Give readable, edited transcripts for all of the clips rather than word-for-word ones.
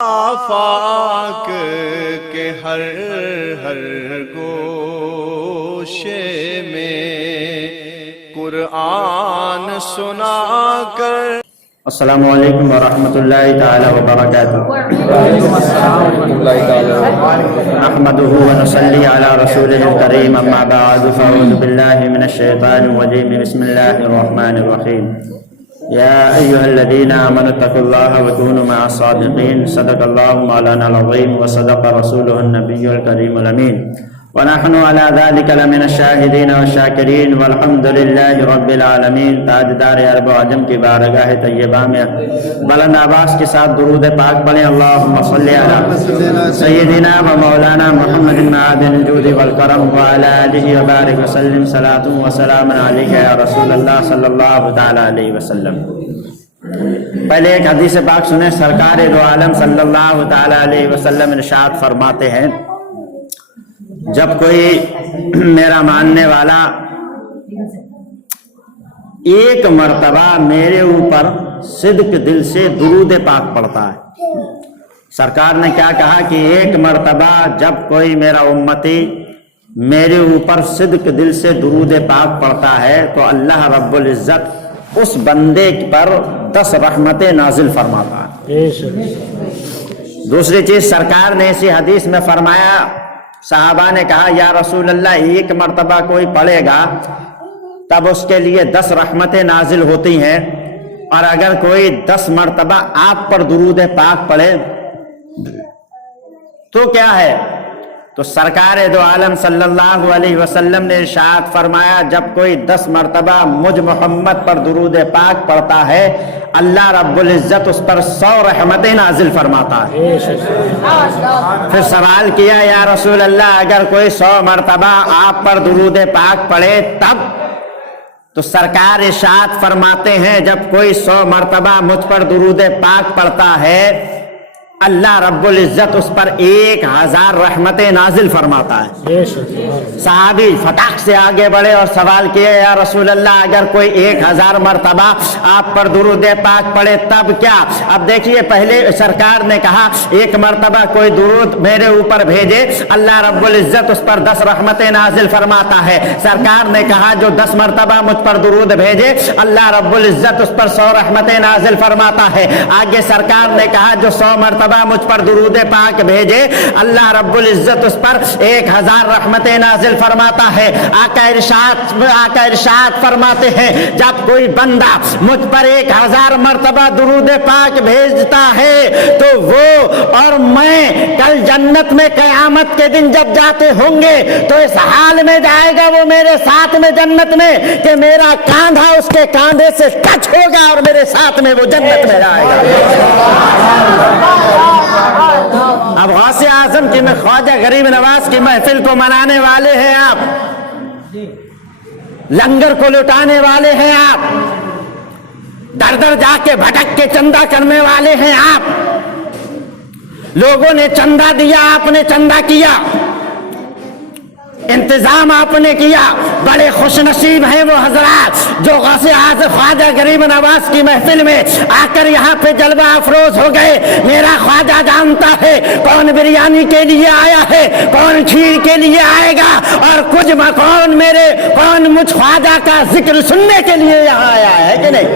آفاق کے ہر گوشے میں قرآن سنا کر۔ السلام علیکم ورحمۃ اللہ تعالی وبرکاتہ۔ نحمده ونصلی علی رسولہ الکریم، اما بعد فاعوذ باللہ من الشیطان الرجیم، بسم اللہ الرحمن الرحیم۔ یا ایہا الذین آمنوا اتقوا اللہ وکونوا مع الصادقین، صدق اللہ مولانا العظیم وصدق رسولہ النبی الکریم الامین، ونحن على ذلك لمن الشاہدین والشاکرین، والحمد للہ رب العالمین۔ تاجدار عرب و عجم کی بارگاہ طیبہ میں بلند آواز کے ساتھ درود پاک پڑھیں۔ اللہم صلی علی سیدنا و مولانا محمد معدن الجود والکرم وعلی آلہ وبارک وسلم، صلاۃ و سلام علیک یا رسول اللہ صلی اللہ تعالی علیہ وسلم۔ پہلے ایک حدیث پاک سنیں۔ سرکار دو عالم صلی اللہ تعالی علیہ وسلم ارشاد فرماتے ہیں، جب کوئی میرا ماننے والا ایک مرتبہ میرے اوپر صدق دل سے درود پاک پڑھتا ہے۔ سرکار نے کیا کہا کہ ایک مرتبہ جب کوئی میرا امتی میرے اوپر صدق دل سے درود پاک پڑھتا ہے تو اللہ رب العزت اس بندے پر 10 رحمتیں نازل فرماتا ہے۔ دوسری چیز سرکار نے اسی حدیث میں فرمایا، صحابہ نے کہا یا رسول اللہ ایک مرتبہ کوئی پڑھے گا تب اس کے لیے 10 رحمتیں نازل ہوتی ہیں، اور اگر کوئی 10 مرتبہ آپ پر درود پاک پڑھے تو کیا ہے؟ تو سرکار دو عالم صلی اللہ علیہ وسلم نے ارشاد فرمایا، جب کوئی 10 مرتبہ مجھ محمد پر درود پاک پڑھتا ہے اللہ رب العزت اس پر 100 رحمتیں نازل فرماتا ہے۔ پھر سوال کیا یا رسول اللہ اگر کوئی 100 مرتبہ آپ پر درود پاک پڑھے تب؟ تو سرکار ارشاد فرماتے ہیں جب کوئی 100 مرتبہ مجھ پر درود پاک پڑھتا ہے اللہ رب العزت اس پر 1000 رحمتیں نازل فرماتا ہے۔ صحابی فٹاک سے آگے بڑھے اور سوال کیے یا رسول اللہ اگر کوئی 1000 مرتبہ آپ پر درود پاک پڑھے تب کیا؟ اب دیکھیے، پہلے سرکار نے کہا ایک مرتبہ کوئی درود میرے اوپر بھیجے اللہ رب العزت اس پر 10 رحمتیں نازل فرماتا ہے۔ سرکار نے کہا جو 10 مرتبہ مجھ پر درود بھیجے اللہ رب العزت اس پر 100 رحمتیں نازل فرماتا ہے۔ آگے سرکار نے کہا جو 100 مرتبہ مجھ پر درود پاک بھیجے اللہ رب العزت اس پر 1000 رحمتیں نازل فرماتا ہے۔ آقا ارشاد فرماتے ہیں جب کوئی بندہ مجھ پر 1000 مرتبہ درود پاک بھیجتا ہے تو وہ اور میں کل جنت میں قیامت کے دن جب جاتے ہوں گے تو اس حال میں جائے گا وہ میرے ساتھ میں جنت میں کہ میرا کاندھا اس کے کاندھے سے ٹچ ہوگا اور میرے ساتھ میں وہ جنت میں جائے گا۔ اب غوث اعظم کی میں خواجہ غریب نواز کی محفل کو منانے والے ہیں آپ، لنگر کو لٹانے والے ہیں آپ، در در جا کے بھٹک کے چندہ کرنے والے ہیں آپ۔ لوگوں نے چندہ دیا، آپ نے چندہ کیا، انتظام آپ نے کیا۔ بڑے خوش نصیب ہیں وہ حضرات جو غوث اعظم خواجہ غریب نواز کی محفل میں آ کر یہاں پہ جلوہ افروز ہو گئے۔ میرا خواجہ جانتا ہے کون بریانی کے لیے آیا ہے، کون کھیر کے لیے آئے گا، اور کون مجھ خواجہ کا ذکر سننے کے لیے یہاں آیا ہے کہ نہیں؟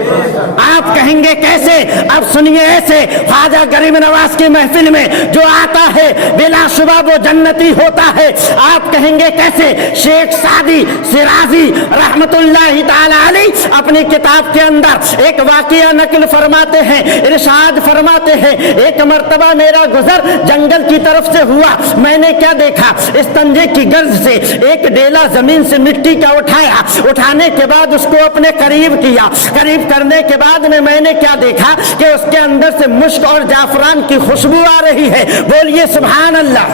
آپ کہیں گے کیسے؟ اب سنیے ایسے، خواجہ غریب نواز کی محفل میں جو آتا ہے بلا شبہ وہ جنتی ہوتا ہے۔ آپ کہیں گے کیسے؟ شیخ سعدی شیرازی رحمت اللہ تعالی علیہ اپنی کتاب کے اندر ایک واقعہ نقل فرماتے ہیں، ارشاد فرماتے ہیں ایک مرتبہ میرا گزر جنگل کی طرف سے ہوا، میں نے کیا دیکھا، استنجے کی غرض سے ایک ڈیلا زمین سے مٹی کا اٹھایا، اٹھانے کے بعد اس کو اپنے قریب کیا، قریب کرنے کے بعد میں نے کیا دیکھا کہ اس کے اندر سے مشک اور جعفران کی خوشبو آ رہی ہے۔ بولیے سبحان اللہ۔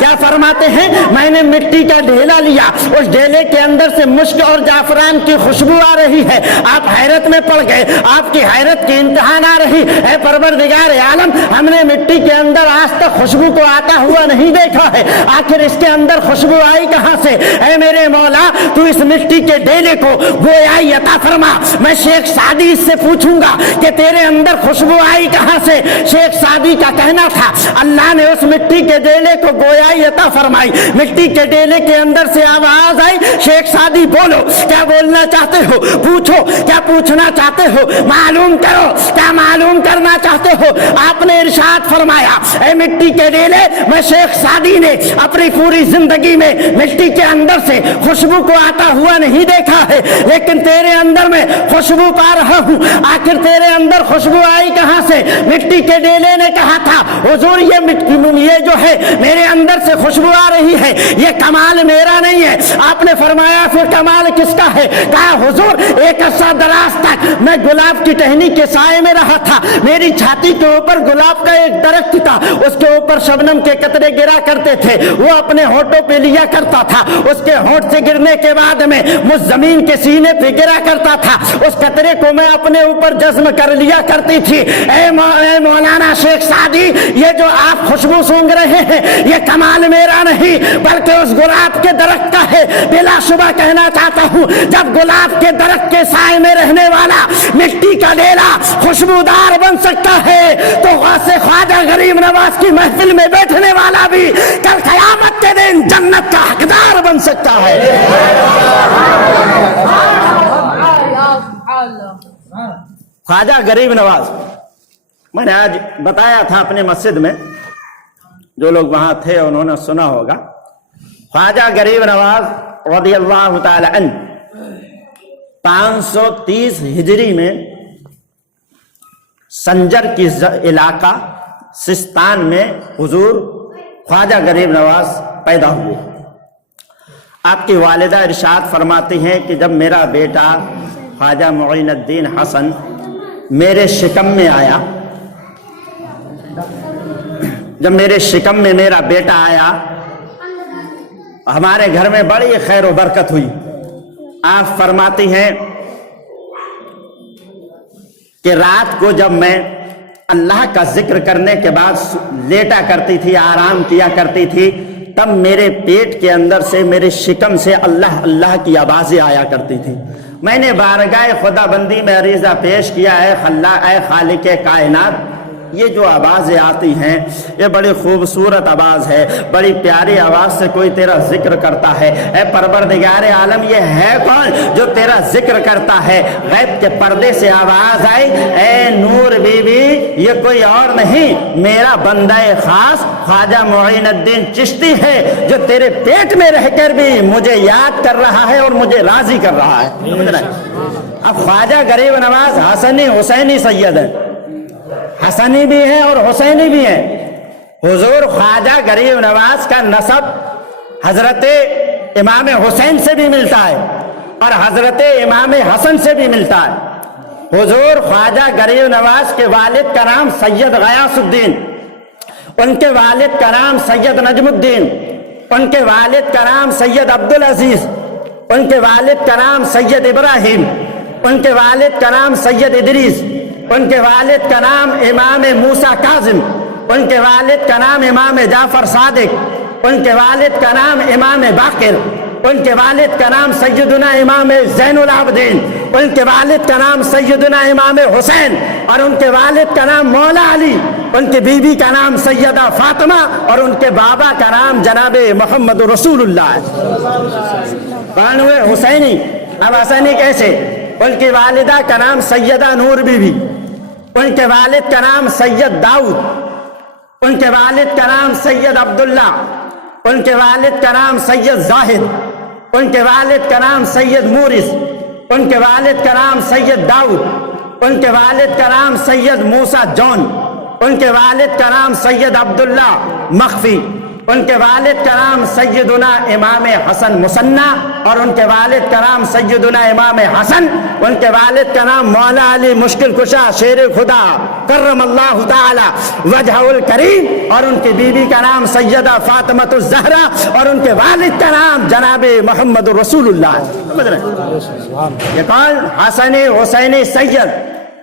کیا فرماتے ہیں؟ میں نے مٹی کا ڈھیلا لیا، اس ڈھیلے کے اندر سے مشک اور جعفران کی خوشبو آ رہی ہے۔ آپ حیرت میں پڑ گئے، آپ کی حیرت کی انتہا نہ رہی۔ اے پروردگار عالم، ہم نے مٹی کے اندر آج تک خوشبو کو آتا ہوا نہیں دیکھا ہے، آخر اس کے اندر خوشبو آئی کہاں سے؟ اے میرے مولا تو اس مٹی کے ڈیلے کو گویائی عطا فرما۔ میں شیخ سعدی سے پوچھوں گا کہ تیرے اندر خوشبو آئی کہاں سے؟ شیخ سعدی کا کہنا تھا اللہ نے اس مٹی کے ڈیلے کو گویائی عطا فرمائی، مٹی کے ڈیلے کے اندر سے آواز آئی، شیخ سعدی بولو، کیا بولنا چاہتے ہو؟ پوچھو، کیا پوچھنا چاہتے ہو؟ معلوم کرو، کیا معلوم کرنا چاہتے ہو؟ آپ نے ارشاد فرمایا اے مٹی کے ڈیلے، میں شیخ سعدی نے اپنی پوری زندگی میں مٹی کے اندر سے خوشبو کو آتا ہوا نہیں دیکھا ہے، لیکن تیرے اندر میں خوشبو پا رہا ہوں۔ آخر تیرے اندر خوشبو آئی کہاں سے؟ مٹی کے ڈیلے نے کہا تھا حضور یہ جو ہے میرے اندر سے خوشبو آ رہی ہے، یہ کمال میرا نہیں ہے۔ آپ نے فرمایا پھر کمال کس کا ہے؟ کہا حضور ایک عرصہ دراز تک میں گلاب کی ٹہنی کے سائے میں رہا تھا، میری چھاتی کے اوپر گلاب کا ایک درخت تھا، اس کے اوپر شبنم کے قطرے گرا کرتے تھے، وہ اپنے ہونٹوں پہ لیا کرتا تھا، اس کے ہونٹ سے گرنے کے بعد میں مجھ زمین کے سینے پہ گرا کرتا تھا، اس قطرے کو میں اپنے اوپر جذب کر لیا کرتی تھی۔ اے مولانا شیخ سعدی، یہ جو آپ خوشبو سونگ رہے ہیں یہ کمال میرا نہیں بلکہ اس گلاب کے درخت کا ہے۔ بلا شبہ کہنا چاہتا ہوں جب گلاب کے درخت کے سائے میں رہنے والا مٹی کا ڈیلا خوشبودار بن سکتا ہے تو غوث خواجہ غریب نواز کی محفل میں بیٹھنے والا بھی کل قیامت کے دن جنت کا حقدار بن سکتا ہے۔ خواجہ غریب نواز، میں نے آج بتایا تھا اپنے مسجد میں، جو لوگ وہاں تھے انہوں نے سنا ہوگا، خواجہ غریب نواز رضی اللہ تعالی عنہ 530 ہجری میں سنجر کی علاقہ سستان میں حضور خواجہ غریب نواز پیدا ہوئے۔ آپ کی والدہ ارشاد فرماتی ہیں کہ جب میرا بیٹا خواجہ معین الدین حسن میرے شکم میں آیا، جب میرے شکم میں میرا بیٹا آیا ہمارے گھر میں بڑی خیر و برکت ہوئی۔ آپ فرماتی ہیں کہ رات کو جب میں اللہ کا ذکر کرنے کے بعد لیٹا کرتی تھی، آرام کیا کرتی تھی، تب میرے پیٹ کے اندر سے، میرے شکم سے اللہ اللہ کی آوازیں آیا کرتی تھی۔ میں نے بارگاہ خدا بندی میں عریضہ پیش کیا ہے اے خالق کائنات، یہ جو آوازیں آتی ہیں یہ بڑی خوبصورت آواز ہے، بڑی پیاری آواز سے کوئی تیرا ذکر کرتا ہے۔ اے پروردگار عالم، یہ ہے کون جو تیرا ذکر کرتا ہے؟ غیب کے پردے سے آواز آئی، اے نور بی بی، یہ کوئی اور نہیں میرا بندہ خاص خواجہ معین الدین چشتی ہے جو تیرے پیٹ میں رہ کر بھی مجھے یاد کر رہا ہے اور مجھے راضی کر رہا ہے۔ اب خواجہ غریب نواز حسنی حسینی سید ہے، حسنی بھی ہیں اور حسینی بھی ہیں۔ حضور خواجہ غریب نواز کا نسب حضرت امام حسین سے بھی ملتا ہے اور حضرت امام حسن سے بھی ملتا ہے۔ حضور خواجہ غریب نواز کے والد کا نام سید غیاث الدین، ان کے والد کا نام سید نجم الدین، ان کے والد کا نام سید عبدالعزیز، ان کے والد کا نام سید ابراہیم، ان کے والد کا نام سید ادریس، ان کے والد کا نام امام موسیٰ کاظم، ان کے والد کا نام امام جعفر صادق، ان کے والد کا نام امام باقر، ان کے والد کا نام سیدنا امام زین العابدین، ان کے والد کا نام سیدنا امام حسین، اور ان کے والد کا نام مولا علی، ان کی بیوی کا نام سیدہ فاطمہ، اور ان کے بابا کا نام جناب محمد رسول اللہ۔ کون ہوئے؟ حسینی۔ اب حسینی کیسے؟ ان کی والدہ کا نام سیدہ نور بی بی، ان کے والد کا نام سید داؤد، ان کے والد کا نام سید عبداللہ، ان کے والد کا نام سید زاہد، ان کے والد کا نام سید مورس، ان کے والد کا نام سید داؤد، ان کے والد کا نام سید موسیٰ جون، ان کے والد کا نام سید عبداللہ مخفی، ان کے والد کا نام سیدنا امام حسن مصنع، اور ان کے والد کا نام سیدنا امام حسن، ان کے والد کا نام مولا علی مشکل کشا شیر خدا کرم اللہ تعالی وجہ الکریم، اور ان کی بیوی کا نام سیدہ فاطمۃ الزہرا، اور ان کے والد کا نام جناب محمد رسول اللہ۔ یہ کون؟ حسنی حسینی سید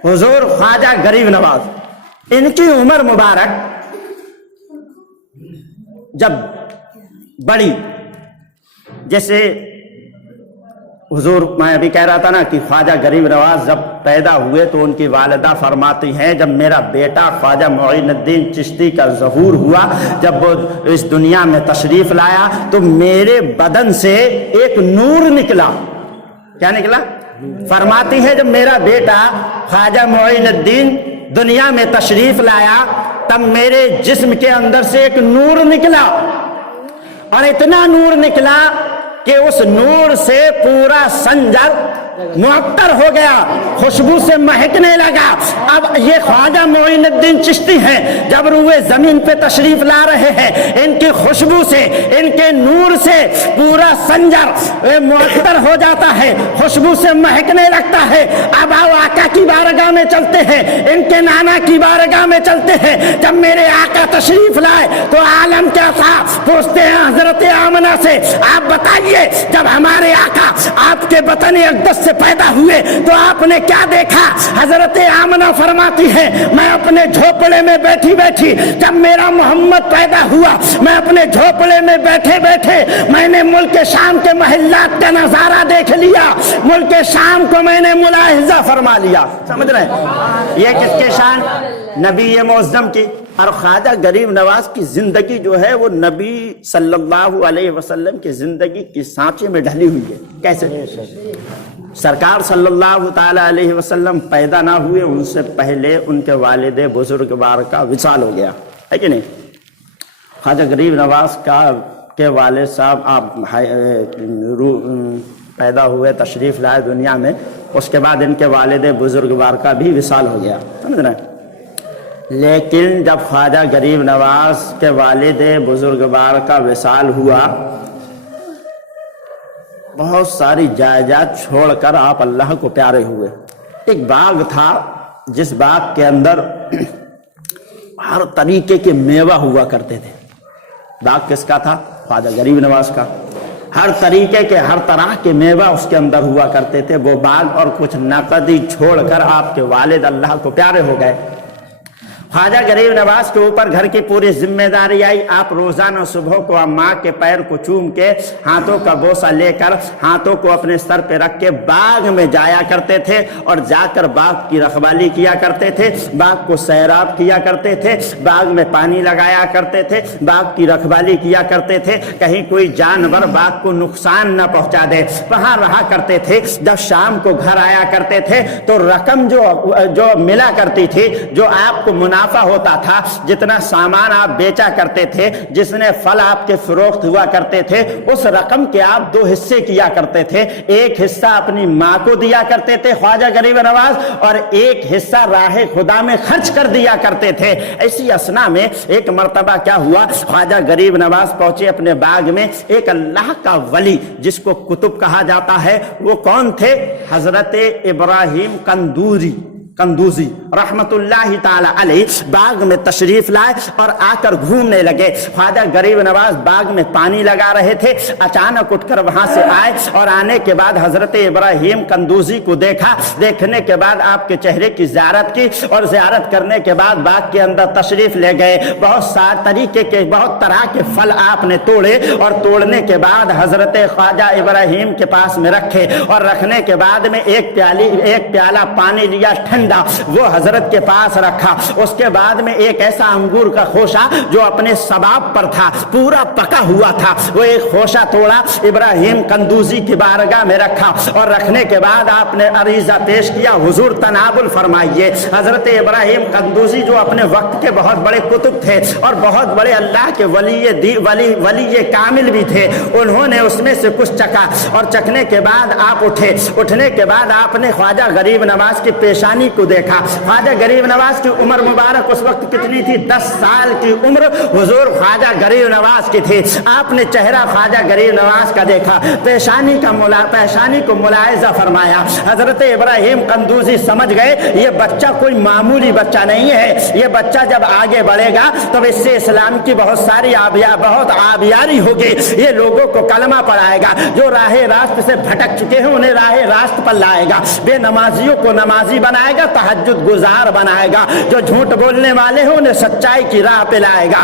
حضور خواجہ غریب نواز۔ ان کی عمر مبارک جب بڑی، جیسے حضور میں ابھی کہہ رہا تھا نا کہ خواجہ غریب نواز جب پیدا ہوئے تو ان کی والدہ فرماتی ہیں جب میرا بیٹا خواجہ معین الدین چشتی کا ظہور ہوا، جب وہ اس دنیا میں تشریف لایا تو میرے بدن سے ایک نور نکلا. کیا نکلا؟ فرماتی ہے جب میرا بیٹا خواجہ معین الدین دنیا میں تشریف لایا تب میرے جسم کے اندر سے ایک نور نکلا، اور اتنا نور نکلا کہ اس نور سے پورا سنجر معطر ہو گیا، خوشبو سے مہکنے لگا. اب یہ خواجہ معین الدین چشتی ہیں، جب روئے زمین پہ تشریف لا رہے ہیں، ان کی خوشبو سے، ان کے نور سے پورا سنجر معطر ہو جاتا ہے، خوشبو سے مہکنے لگتا ہے. اب آؤ آقا کی بارگاہ میں چلتے ہیں، ان کے نانا کی بارگاہ میں چلتے ہیں. جب میرے آقا تشریف لائے تو عالم کیا تھا؟ پوچھتے ہیں حضرت آمنہ سے، آپ بتائیے جب ہمارے آقا آپ کے بطن اقدس سے پیدا ہوئے تو آپ نے کیا دیکھا؟ حضرت آمنہ فرماتی ہے میں اپنے جھوپڑے میں بیٹھی بیٹھی جب میرا محمد پیدا ہوا، میں اپنے جھوپڑے میں بیٹھے بیٹھے میں نے ملک شام کے محلات کا نظارہ دیکھ لیا، ملک شام کو میں نے ملاحظہ فرما لیا. سمجھ رہے ہیں؟ یہ کس کے شان؟ نبی معظم کی. اور خواجہ غریب نواز کی زندگی جو ہے وہ نبی صلی اللہ علیہ وسلم کی زندگی کی سانچے میں ڈھلی ہوئی ہے. کیسے؟ سرکار صلی اللہ تعالی علیہ وسلم پیدا نہ ہوئے، ان سے پہلے ان کے والد بزرگوار کا وصال ہو گیا ہے کہ نہیں؟ خواجہ غریب نواز کے والد صاحب آپ پیدا ہوئے، تشریف لائے دنیا میں، اس کے بعد ان کے والد بزرگوار کا بھی وصال ہو گیا. سمجھ رہے ہیں؟ لیکن جب خواجہ غریب نواز کے والد بزرگوار کا وصال ہوا، بہت ساری جائیداد چھوڑ کر آپ اللہ کو پیارے ہوئے. ایک باغ تھا جس باغ کے اندر ہر طریقے کے میوہ ہوا کرتے تھے. باغ کس کا تھا؟ خواجہ غریب نواز کا. ہر طریقے کے، ہر طرح کے میوہ اس کے اندر ہوا کرتے تھے. وہ باغ اور کچھ نقدی چھوڑ کر آپ کے والد اللہ کو پیارے ہو گئے. خواجہ غریب نواز کے اوپر گھر کی پوری ذمہ داری آئی. آپ روزانہ صبح کو ماں کے پیر کو چوم کے ہاتھوں کا بوسہ لے کر ہاتھوں کو اپنے سر پہ رکھ کے باغ میں جایا کرتے تھے اور جا کر باغ کی رکھوالی کیا کرتے تھے، باغ کو سیراب کیا کرتے تھے، باغ میں پانی لگایا کرتے تھے، باغ کی رکھوالی کیا کرتے تھے، کہیں کوئی جانور باغ کو نقصان نہ پہنچا دے، وہاں رہا کرتے تھے. جب شام کو گھر آیا کرتے تھے تو رقم جو ملا کرتی تھی، جو آپ کو منافع ہوتا تھا، جتنا سامان آپ بیچا کرتے تھے، جس نے پھل آپ کے فروخت ہوا کرتے تھے، اس رقم کے آپ 2 حصے کیا کرتے تھے. ایک حصہ اپنی ماں کو دیا کرتے تھے خواجہ غریب نواز، اور ایک حصہ راہ خدا میں خرچ کر دیا کرتے تھے. ایسی اسنا میں ایک مرتبہ کیا ہوا، خواجہ غریب نواز پہنچے اپنے باغ میں. ایک اللہ کا ولی جس کو قطب کہا جاتا ہے، وہ کون تھے؟ حضرت ابراہیم قندوزی رحمت اللہ تعالی علیہ باغ میں تشریف لائے اور آ کر گھومنے لگے. خواجہ غریب نواز باغ میں پانی لگا رہے تھے، اچانک اٹھ کر وہاں سے آئے اور آنے کے بعد حضرت ابراہیم قندوزی کو دیکھا. دیکھنے کے بعد آپ کے چہرے کی زیارت کی اور زیارت کرنے کے بعد باغ کے اندر تشریف لے گئے. بہت سارے طریقے کے، بہت طرح کے پھل آپ نے توڑے اور توڑنے کے بعد حضرت خواجہ ابراہیم کے پاس میں رکھے اور رکھنے کے بعد میں ایک پیالہ پانی لیا ٹھنڈا، وہ حضرت کے پاس رکھا. اس کے بعد میں ایک ایسا انگور کا خوشہ جو اپنے سباب پر تھا، پورا پکا ہوا تھا، وہ ایک خوشہ توڑا، ابراہیم قندوزی کی بارگاہ میں رکھا اور رکھنے کے بعد آپ نے عریضہ پیش کیا، حضور تناول فرمائیے. حضرت ابراہیم قندوزی جو اپنے وقت کے بہت بڑے قطب تھے اور بہت بڑے اللہ کے ولی کامل بھی تھے، انہوں نے اس میں سے کچھ چکھا اور چکھنے کے بعد آپ اٹھنے کے بعد آپ نے خواجہ غریب نواز کی پیشانی کو دیکھا. خواجہ غریب نواز کی عمر مبارک اس وقت کتنی تھی؟ 10 سال کی عمر حضور خواجہ غریب نواز کی تھی. آپ نے چہرہ خواجہ غریب نواز کا دیکھا، پیشانی کو ملاحظہ فرمایا. حضرت ابراہیم قندوزی سمجھ گئے یہ بچہ کوئی معمولی بچہ نہیں ہے، یہ بچہ جب آگے بڑھے گا تو اس سے اسلام کی بہت آبیاری ہوگی، یہ لوگوں کو کلمہ پڑھائے گا، جو راہ راست سے بھٹک چکے ہیں انہیں راہ راست پر لائے گا، بے نمازیوں کو نمازی بنائے گا، بنایا تہجد گزار بنائے گا، جو جھوٹ بولنے والے ہیں انہیں سچائی کی راہ پہ لائے گا،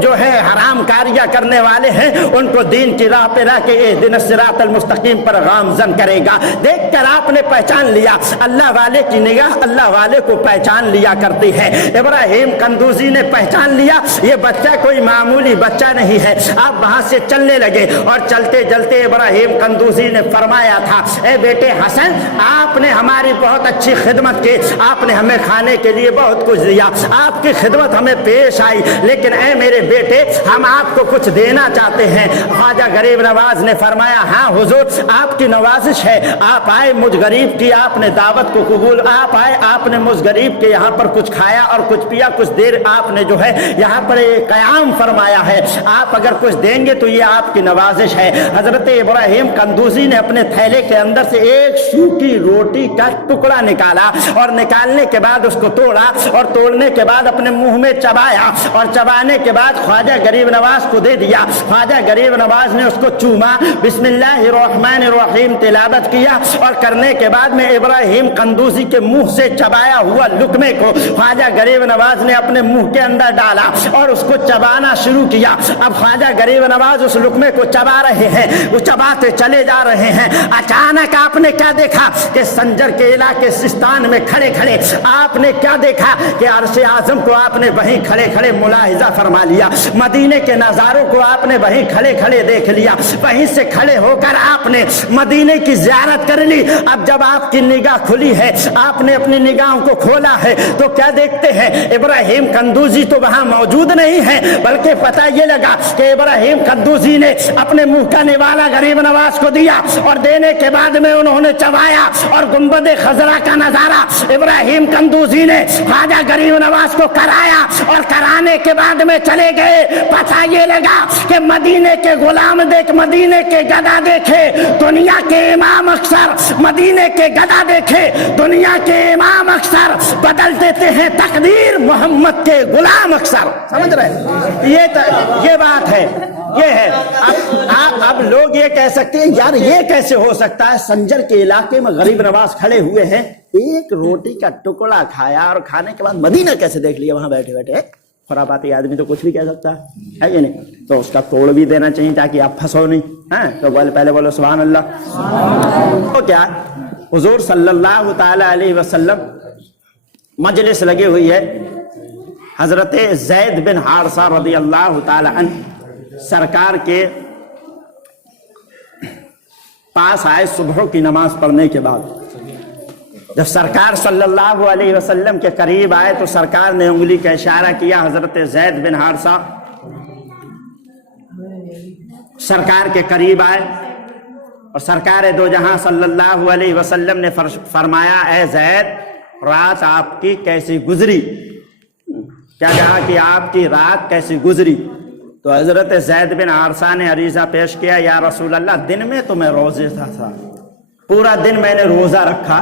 جو ہے حرام کاریاں کرنے والے ہیں ان کو دین کی راہ پہ لا کے اہدنا الصراط المستقیم پر گامزن کرے گا۔ دیکھ کر آپ نے پہچان لیا، اللہ والے کی نگاہ اللہ والے کو پہچان لیا کرتی ہے۔ ابراہیم قندوزی نے پہچان لیا یہ بچہ کوئی معمولی بچہ نہیں ہے۔ آپ وہاں سے چلنے لگے اور چلتے چلتے ابراہیم قندوزی نے فرمایا تھا، اے بیٹے حسن آپ نے ہماری بہت اچھی خدمت کی، آپ نے ہمیں کھانے کے لیے بہت کچھ دیا، آپ کی خدمت ہمیں پیش آئی، لیکن اے میرے بیٹے ہم آپ کو کچھ دینا چاہتے ہیں۔ خواجہ غریب نواز نے فرمایا ہاں حضور آپ کی نوازش ہے، آپ آئے مجھ غریب کی آپ نے دعوت کو قبول، آپ آئے آپ نے مجھ غریب کے یہاں پر کچھ کھایا اور کچھ پیا، کچھ دیر آپ نے جو ہے یہاں پر قیام فرمایا ہے، آپ اگر کچھ دیں گے تو یہ آپ کی نوازش ہے۔ حضرت ابراہیم قندوزی نے اپنے تھیلے کے اندر سے ایک سوکھی روٹی کا ٹکڑا نکالا اور نکالنے کے بعد اس کو توڑا اور توڑنے کے بعد اپنے منہ میں چبایا اور چبانے کے بعد خواجہ غریب نواز کو دے دیا۔ خواجہ غریب نواز نے اس کو چوما، بسم اللہ الرحمن الرحیم تلاوت کیا اور کرنے کے بعد میں ابراہیم قندوزی کے منہ سے چبایا ہوا لقمے کو خواجہ غریب نواز نے اپنے منہ کے اندر ڈالا اور اس کو چبانا شروع کیا۔ اب خواجہ غریب نواز اس لقمے کو چبا رہے ہیں، وہ چباتے چلے جا رہے ہیں۔ اچانک آپ نے کیا دیکھا کہ سنجر کے علاقے سستان میں کھڑے کھڑے آپ نے کیا دیکھا کہ عرش اعظم کو آپ نے وہیں کھڑے کھڑے ملاحظہ فرما لیا، مدینے کے نظاروں کو آپ نے وہیں کھڑے کھڑے دیکھ لیا، وہیں سے کھڑے ہو کر آپ نے مدینے کی زیارت کر لی۔ اب جب آپ کی نگاہ کھلی ہے، آپ نے اپنی نگاہوں کو کھولا ہے تو کیا دیکھتے ہیں ابراہیم قندوزی تو وہاں موجود نہیں ہے، بلکہ پتہ یہ لگا کہ ابراہیم قندوزی نے اپنے منہ کا نوالا غریب نواز کو دیا اور دینے کے بعد میں انہوں نے چبایا اور گنبد خضرا کا نظارہ ابراہیم قندوزی نے خواجہ غریب نواز کو کرایا اور کرانے کے بعد میں چلے گئے۔ پتہ یہ لگا کہ مدینے کے غلام دیکھ مدینے کے گدا دیکھے دنیا کے امام اکثر، مدینے کے گدا دیکھے دنیا کے امام اکثر، بدل دیتے ہیں تقدیر محمد کے غلام اکثر۔ سمجھ رہے یہ بات ہے، یہ ہے۔ اب لوگ یہ کہہ سکتے ہیں یار یہ کیسے ہو سکتا ہے، سنجر کے علاقے میں غریب نواز کھڑے ہوئے ہیں، ایک روٹی کا ٹکڑا کھایا اور کھانے کے بعد مدینہ کیسے دیکھ لیا وہاں بیٹھے بیٹھے۔ خراباتی آدمی تو کچھ بھی کہہ سکتا ہے یہ نہیں، تو اس کا توڑ بھی دینا چاہیے تاکہ آپ پھنسو نہیں۔ ہاں تو پہلے بولو سبحان اللہ۔ تو کیا حضور صلی اللہ تعالی علیہ وسلم مجلس لگی ہوئی ہے، حضرت زید بن حارثہ رضی اللہ تعالی عنہ سرکار کے پاس آئے صبح کی نماز پڑھنے کے بعد۔ جب سرکار صلی اللہ علیہ وسلم کے قریب آئے تو سرکار نے انگلی کا اشارہ کیا، حضرت زید بن حارثہ سرکار کے قریب آئے اور سرکار دو جہاں صلی اللہ علیہ وسلم نے فرمایا اے زید رات آپ کی کیسی گزری؟ کیا کہا کہ آپ کی رات کیسی گزری؟ تو حضرت زید بن حارثہ نے عریضہ پیش کیا، یا رسول اللہ دن میں تو میں روزے تھا، پورا دن میں نے روزہ رکھا،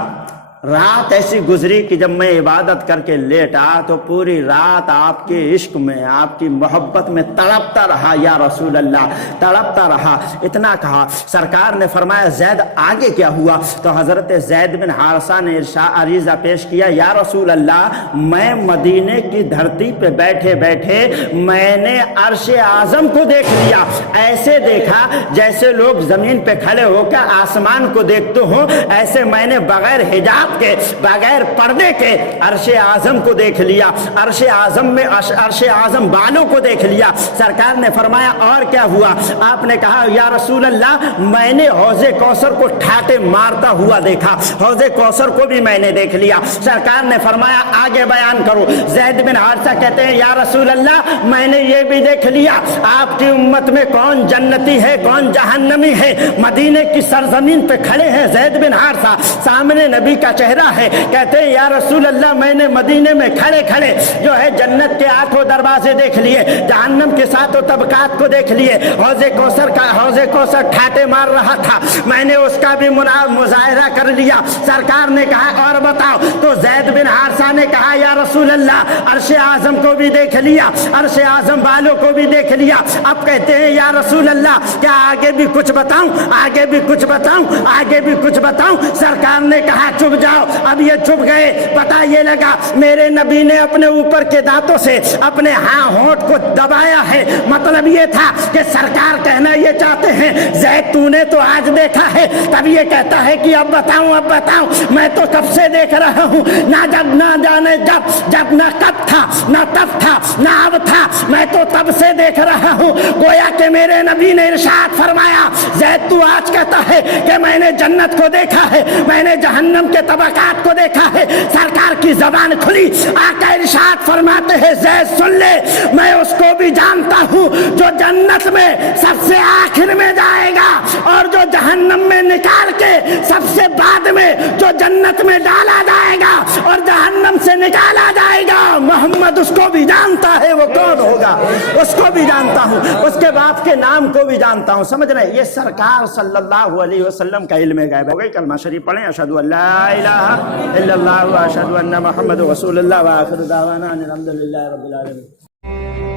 رات ایسی گزری کہ جب میں عبادت کر کے لیٹا تو پوری رات آپ کے عشق میں آپ کی محبت میں تڑپتا رہا یا رسول اللہ، تڑپتا رہا۔ اتنا کہا، سرکار نے فرمایا زید آگے کیا ہوا؟ تو حضرت زید بن حارثہ نے عریضہ پیش کیا، یا رسول اللہ میں مدینے کی دھرتی پہ بیٹھے بیٹھے میں نے عرش اعظم کو دیکھ لیا، ایسے دیکھا جیسے لوگ زمین پہ کھڑے ہو کر آسمان کو دیکھتے ہوں، ایسے میں نے بغیر حجاب کے بغیر پردے کے عرش اعظم کو دیکھ لیا، عرش اعظم میں عرش اعظم بالوں کو دیکھ لیا۔ سرکار نے فرمایا اور کیا ہوا؟ آپ نے کہا یا رسول اللہ میں نے حوض کوثر کو ٹھاٹے مارتا ہوا دیکھا، حوض کوثر کو بھی میں نے دیکھ لیا۔ سرکار نے فرمایا آگے بیان کرو۔ زید بن حارثہ کہتے ہیں یا رسول اللہ میں نے یہ بھی دیکھ لیا آپ کی امت میں کون جنتی ہے کون جہنمی ہے۔ مدینے کی سرزمین پہ کھڑے ہیں زید بن حارثہ، سامنے نبی کا چہرہ ہے، کہتے ہیں یا رسول اللہ میں نے مدینے میں کھڑے کھڑے جو ہے جنت کے 8 دروازے دیکھ لیے، جہنم کے 7 طبقات کو دیکھ لیے، حوض کوثر ٹھاٹے مار رہا تھا، میں نے اس کا بھی مظاہرہ کر لیا۔ سرکار نے کہا اور بتاؤ؟ تو زید بن حارثہ نے کہا یا رسول اللہ عرش اعظم کو بھی دیکھ لیا، عرش اعظم والوں کو بھی دیکھ لیا۔ اب کہتے ہیں یا رسول اللہ کیا آگے بھی کچھ بتاؤں؟ آگے بھی کچھ بتاؤں؟ آگے بھی کچھ بتاؤں؟ سرکار نے کہا چپ جا جاؤ، اب یہ چھپ گئے، پتہ یہ لگا میرے نبی نے اپنے اوپر کے دانتوں سے اپنے ہونٹ کو دبایا ہے، مطلب یہ تھا کہ سرکار کہنا یہ چاہتے ہیں زید تو نے تو آج دیکھا ہے، تب یہ کہتا ہے کہ اب بتاؤں میں تو کب سے دیکھ رہا ہوں، نہ جانے جب نہ کب تھا نہ تب تھا نہ اب تھا، میں تو تب سے دیکھ رہا ہوں۔ گویا کہ میرے نبی نے ارشاد فرمایا زید تو آج کہتا ہے کہ میں نے جنت کو دیکھا ہے، میں نے جہنم کے طبقات کو دیکھا ہے، سرکار کی زبان کھلی، آقا ارشاد فرماتے ہیں زید سن لے، میں اس کو بھی جانتا ہوں جو جنت میں سب سے آخر میں جائے گا اور جو جہنم میں نکال کے سب سے بعد میں جو جنت میں ڈالا جائے گا اور جہنم سے نکالا جائے گا، محمد اس کو بھی جانتا ہے، وہ کون ہوگا اس کو بھی جانتا ہوں، اس کے باپ کے نام کو بھی جانتا ہوں۔ سمجھ رہے یہ سرکار صلی اللہ علیہ وسلم کا علم غیب ہے۔ ہو گئی، کلمہ شریف پڑھیں، اشہد ان لا الہ الا اللہ واشہد ان محمد رسول اللہ، وآخر دعوانا ان الحمد للہ رب العالمین۔